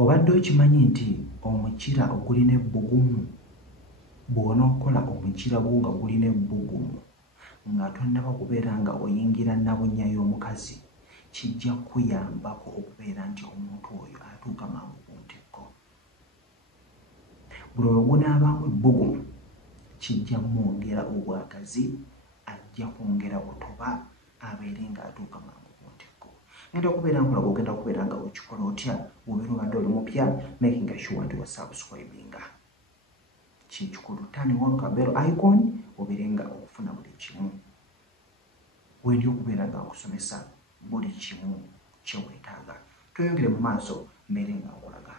Obadde okimanyi nti omukira ogulina ebbugumu bw'onookola omukira gwo nga gulina ebbugumu nga tonnaba kubeera nga oyingira nabunnya y'omukazi kijja kuyambako okubeera nti omuntu oyo atuuka mangu ku ntikko. Buli lwe gunaabaamu ebbugumu kijja mwongera obwagazi, ajja kwongera butoba abeere nga atuuka mangu ku ntikko. Ngenda okubeera nkulaga ogenda kubeera nga okikola otya bw'obeera obadde oli mupya, making sure nti wasubscribinga. Kikulu turn on ka bell icon obeere nga okufuna buli kimu wendi okubeera nga nkusomesa buli kimu kye weetaaga. Tweyongere mu maaso mbeere nga nkulaga.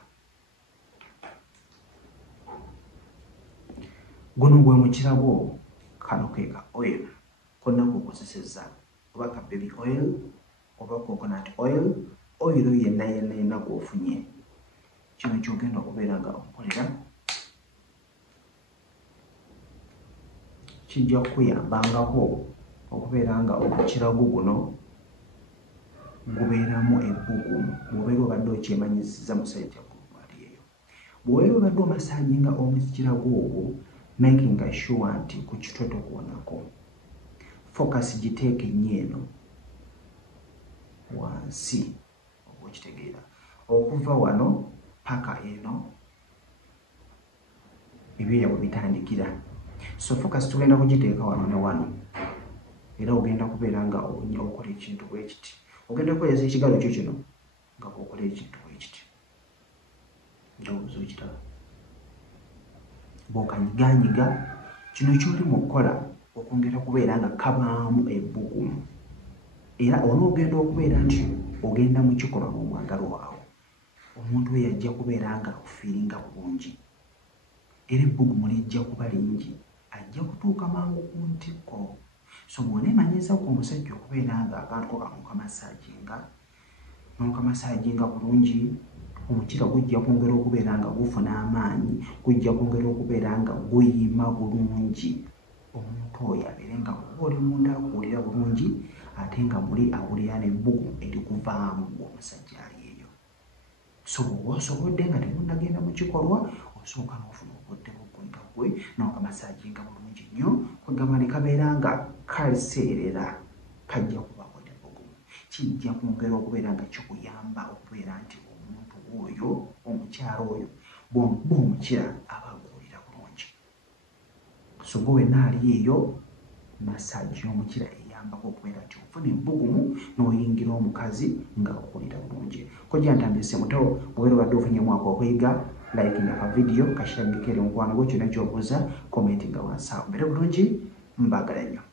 Guno gwe mukira gwo, kano ke ka oil konna kukozesezza, oba ka baby oil oba coconut oil, oil yenna yenna gw'ofunye. Kino kyogenda okubeera nga okolera kijja kukuyambangako okubeera nga omukira gwo guno gubeeramu ebbugumu bw'obeera obadde okyemanyisizza musajja gwo ali eyo. Bw'obeera obadde omasaajinga omukira gw'ogwo, making sure nti ku kitwe tokwonako. Focus giteeke nnyo eno wansi oba okitegeera. Okuva wano paka eno ebyoya bwe bitandikira. So focus tugenda kugiteeka wano ne wano. Era ogenda kubeera nga okola ekintu bwe kiti. Ogenda kukozesa ekigalo kyo kino nga okola ekintu bwe kiti. Ndowooza okiraba. Bw'okanyiganyiga kino ky'oli mu kukola okwongera kubeera nga kabaamu ebbugumu. Era onoogenda okubeera nti ogenda mu kikolwa n'omwagalwa waawe. Omuntu oyo ajja kubeera nga ofiiringa bulungi. Era ebbugumu lijja kuba lingi. Ajja kutuuka mangu ku ntikko. So bw'oneemanyiza ku omusajja okubeera nga akantu ko n'okamasaaginga bulungi, omukira gujja kwongera okubeera nga gufuna amaanyi, gujja kwongera okubeera nga guyima bulungi. Omuntu oyo abeere nga oba oli munda akuwulira bulungi ate nga muli awulira n'ebbugumu erikuvaamu omusajja ali eyo. So bw'oba osobodde nga temunnagenda mu kikolwa, osooka n'ofuna obudde bw'oggwanga ggwe n'okamasaaginga bulungi nnyo, kwegamba ne kabeera nga kaseerera, kajja kubaako n'ebbugumu. Kijja kwongera okubeera nga kikuyamba okubeera nti omuntu oyo, omukyala oyo bw'omuba omukira aba aguwulira bulungi. So gwe wenna ali eyo, masaagi y'omukira eyambako okubeera nti ofuna ebbugumu n'oyingira omukazi nga aguwulira bulungi. Kojja ntandise muto, bw'obeera obadde ofunye mwaka okuyiga, likinga ka video, kashirangiko eri omukwano gwo, kyonna ky'obuuza commentinga wansi awo. Mbeere bulungi, mbaagala nnyo.